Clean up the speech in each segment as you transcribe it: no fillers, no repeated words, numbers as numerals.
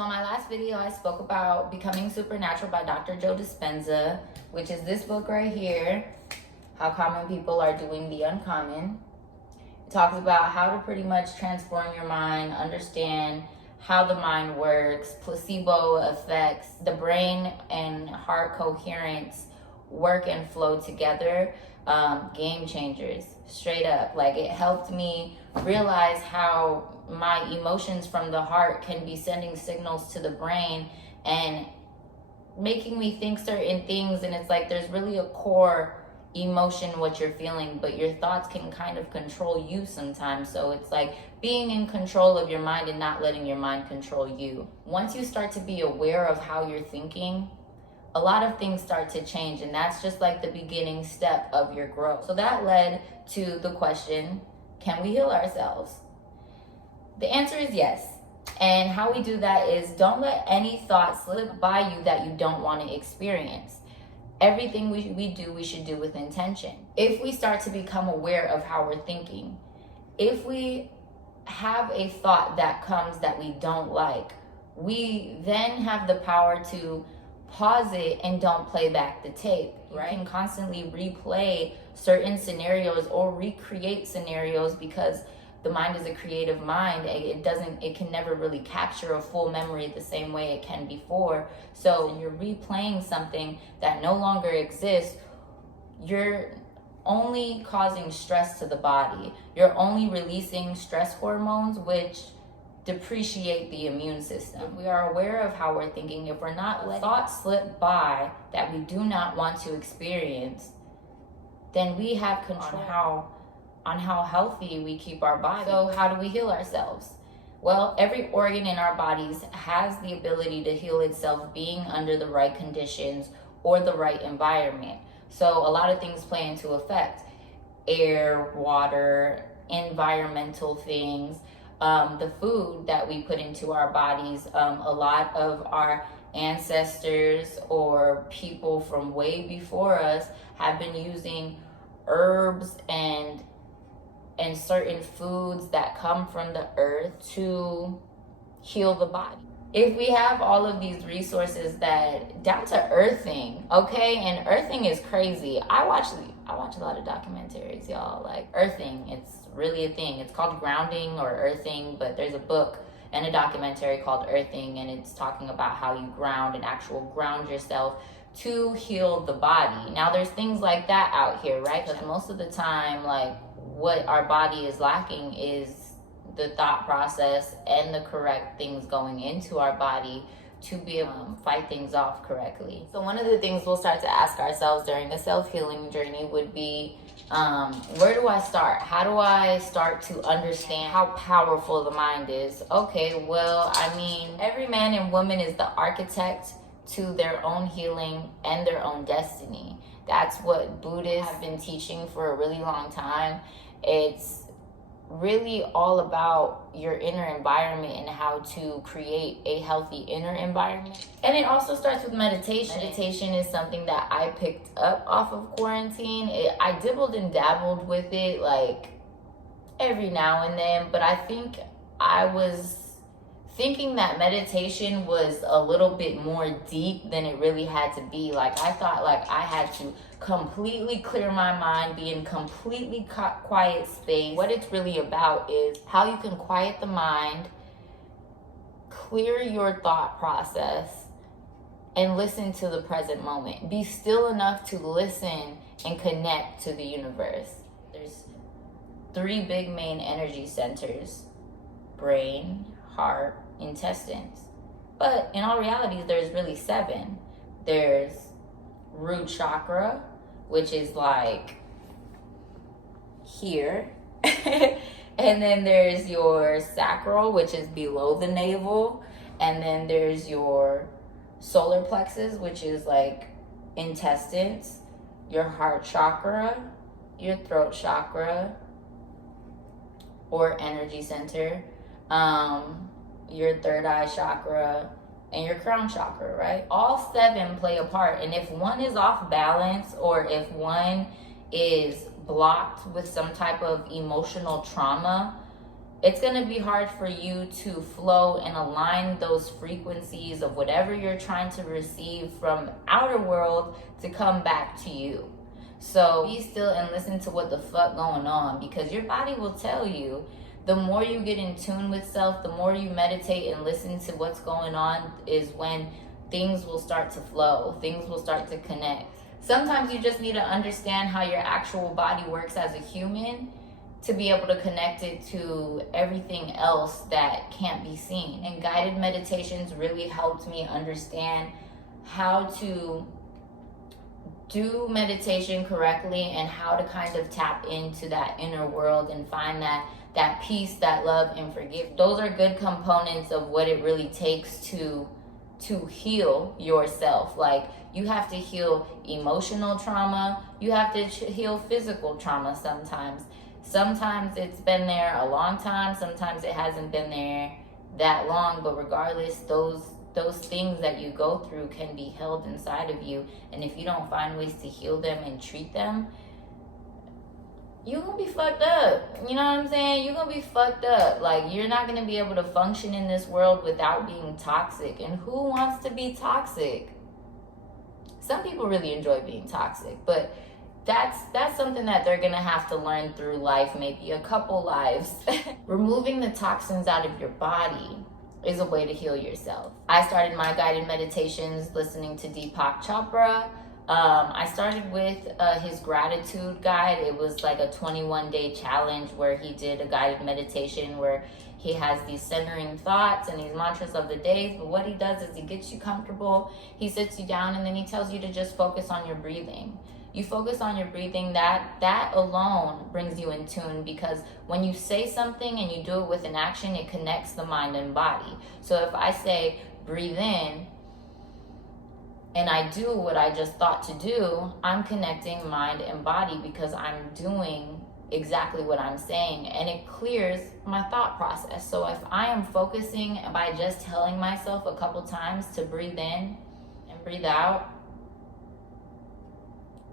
So in my last video, I spoke about Becoming Supernatural by Dr. Joe Dispenza, which is this book right here, How Common People Are Doing the Uncommon. It talks about how to pretty much transform your mind, understand how the mind works, placebo effects, the brain and heart coherence work and flow together. Game changers, straight up. Like, it helped me realize how my emotions from the heart can be sending signals to the brain and making me think certain things. And it's like there's really a core emotion, what you're feeling, but your thoughts can kind of control you sometimes. So it's like being in control of your mind and not letting your mind control you. Once you start to be aware of how you're thinking, a lot of things start to change, and that's just like the beginning step of your growth. So that led to the question, can we heal ourselves? The answer is yes. And how we do that is don't let any thought slip by you that you don't want to experience. Everything we do, we should do with intention. If we start to become aware of how we're thinking, if we have a thought that comes that we don't like, we then have the power to pause it and don't play back the tape, right? You can constantly replay certain scenarios or recreate scenarios because the mind is a creative mind. It can never really capture a full memory the same way it can before. So you're replaying something that no longer exists, you're only causing stress to the body. You're only releasing stress hormones, which depreciate the immune system. If we are aware of how we're thinking, if we're not letting thoughts slip by that we do not want to experience, then we have control on how healthy we keep our body. So how do we heal ourselves? Well, every organ in our bodies has the ability to heal itself being under the right conditions or the right environment. So a lot of things play into effect. Air, water, environmental things, the food that we put into our bodies. A lot of our ancestors or people from way before us have been using herbs and certain foods that come from the earth to heal the body. If we have all of these resources that down to earthing, okay, and earthing is crazy. I watch a lot of documentaries, y'all. Like, earthing, it's really a thing. It's called grounding or earthing, but there's a book and a documentary called Earthing, and it's talking about how you ground and ground yourself to heal the body. Now, there's things like that out here, right? Because most of the time, like, what our body is lacking is the thought process and the correct things going into our body to be able to fight things off correctly. So one of the things we'll start to ask ourselves during the self-healing journey would be, where do I start? How do I start to understand how powerful the mind is? Okay, well, I mean, every man and woman is the architect to their own healing and their own destiny. That's what Buddhists have been teaching for a really long time. It's really all about your inner environment and how to create a healthy inner environment. And it also starts with meditation. Meditation is something that I picked up off of quarantine. I dibbled and dabbled with it like every now and then, but I think I was thinking that meditation was a little bit more deep than it really had to be. Like, I thought like I had to completely clear my mind, be in completely quiet space. What it's really about is how you can quiet the mind, clear your thought process, and listen to the present moment. Be still enough to listen and connect to the universe. There's 3 big main energy centers: brain, heart, intestines. But in all reality, there's really 7. There's root chakra, which is like here. And then there's your sacral, which is below the navel. And then there's your solar plexus, which is like intestines, your heart chakra, your throat chakra, or energy center, your third eye chakra, and your crown chakra, right? All 7 play a part. And if one is off balance, or if one is blocked with some type of emotional trauma, it's going to be hard for you to flow and align those frequencies of whatever you're trying to receive from outer world to come back to you. So be still and listen to what the fuck going on, because your body will tell you. The more you get in tune with self, the more you meditate and listen to what's going on, is when things will start to flow, things will start to connect. Sometimes you just need to understand how your actual body works as a human to be able to connect it to everything else that can't be seen. And guided meditations really helped me understand how to do meditation correctly and how to kind of tap into that inner world and find that peace, that love, and forgive. Those are good components of what it really takes to heal yourself. Like, you have to heal emotional trauma, you have to heal physical trauma sometimes. Sometimes it's been there a long time, sometimes it hasn't been there that long, but regardless, those things that you go through can be held inside of you, and if you don't find ways to heal them and treat them, you're gonna be fucked up. You know what I'm saying? You're gonna be fucked up. Like, you're not gonna be able to function in this world without being toxic. And who wants to be toxic? Some people really enjoy being toxic, but that's something that they're gonna have to learn through life, maybe a couple lives. Removing the toxins out of your body is a way to heal yourself. I started my guided meditations listening to Deepak Chopra. I started with his gratitude guide. It was like a 21-day challenge where he did a guided meditation where he has these centering thoughts and these mantras of the day. But what he does is he gets you comfortable, he sits you down, and then he tells you to just focus on your breathing. You focus on your breathing, that alone brings you in tune, because when you say something and you do it with an action, it connects the mind and body. So if I say breathe in and I do what I just thought to do, I'm connecting mind and body because I'm doing exactly what I'm saying, and it clears my thought process. So if I am focusing by just telling myself a couple times to breathe in and breathe out,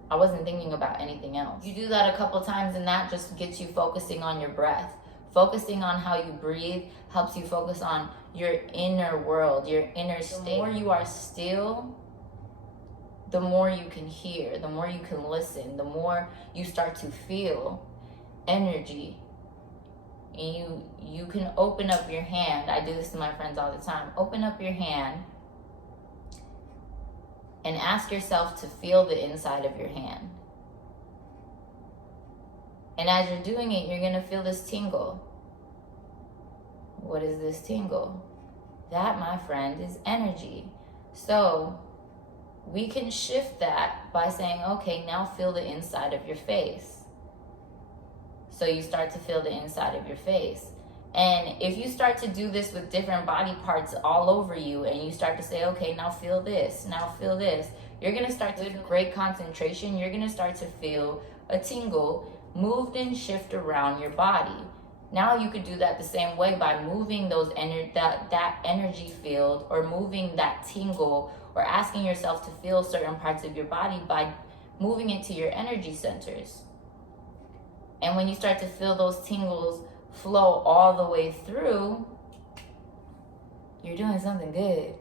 I wasn't thinking about anything else. You do that a couple times and that just gets you focusing on your breath. Focusing on how you breathe helps you focus on your inner world, your inner state. The more you are still, the more you can hear, the more you can listen, the more you start to feel energy. And you can open up your hand. I do this to my friends all the time. Open up your hand and ask yourself to feel the inside of your hand. And as you're doing it, you're gonna feel this tingle. What is this tingle? That, my friend, is energy. So we can shift that by saying, okay, now feel the inside of your face. So you start to feel the inside of your face. And if you start to do this with different body parts all over you, and you start to say, okay, now feel this, now feel this, you're going to start to, with great concentration, you're going to start to feel a tingle moved and shift around your body. Now you could do that the same way by moving those that energy field, or moving that tingle, or asking yourself to feel certain parts of your body by moving it to your energy centers. And when you start to feel those tingles flow all the way through, you're doing something good.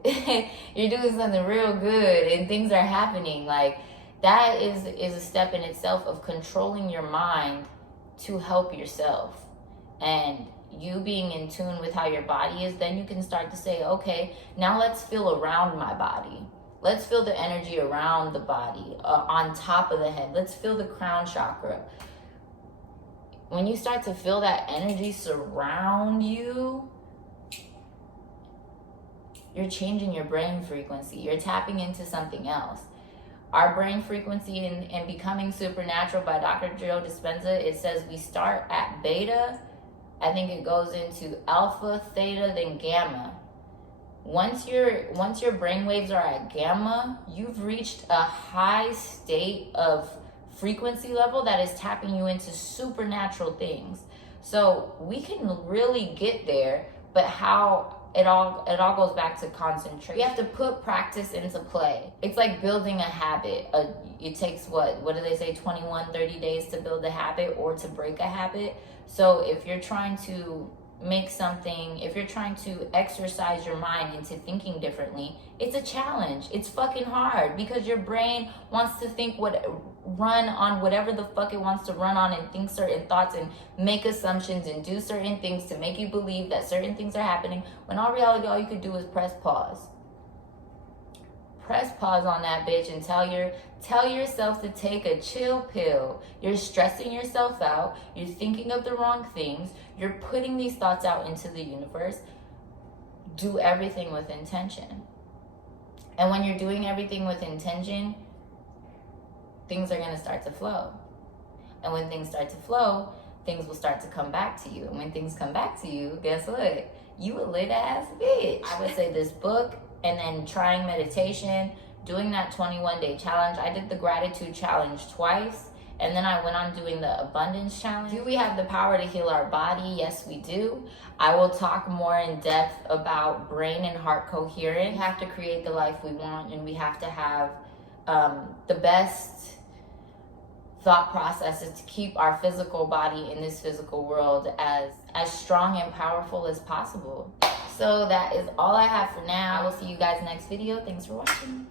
You're doing something real good, and things are happening. Like, that is a step in itself of controlling your mind to help yourself. And you being in tune with how your body is, then you can start to say, okay, now let's feel around my body. Let's feel the energy around the body, on top of the head. Let's feel the crown chakra. When you start to feel that energy surround you, you're changing your brain frequency. You're tapping into something else. Our brain frequency in Becoming Supernatural by Dr. Joe Dispenza, it says we start at beta. I think it goes into alpha, theta, then gamma. Once your brain waves are at gamma, you've reached a high state of frequency level that is tapping you into supernatural things. So we can really get there, but how it all goes back to concentration. You have to put practice into play. It's like building a habit. It takes what do they say, 21, 30 days to build a habit or to break a habit. So if you're trying to make something, if you're trying to exercise your mind into thinking differently, it's a challenge. It's fucking hard because your brain wants to run on whatever the fuck it wants to run on and think certain thoughts and make assumptions and do certain things to make you believe that certain things are happening, when in reality all you could do is press pause. Press pause on that bitch and tell yourself to take a chill pill. You're stressing yourself out. You're thinking of the wrong things. You're putting these thoughts out into the universe. Do everything with intention. And when you're doing everything with intention, things are going to start to flow. And when things start to flow, things will start to come back to you. And when things come back to you, guess what? You a lit ass bitch. I would say this book, and then trying meditation, doing that 21-day challenge. I did the gratitude challenge twice, and then I went on doing the abundance challenge. Do we have the power to heal our body? Yes, we do. I will talk more in depth about brain and heart coherence. We have to create the life we want, and we have to have the best thought processes to keep our physical body in this physical world as strong and powerful as possible. So that is all I have for now. I will see you guys next video. Thanks for watching.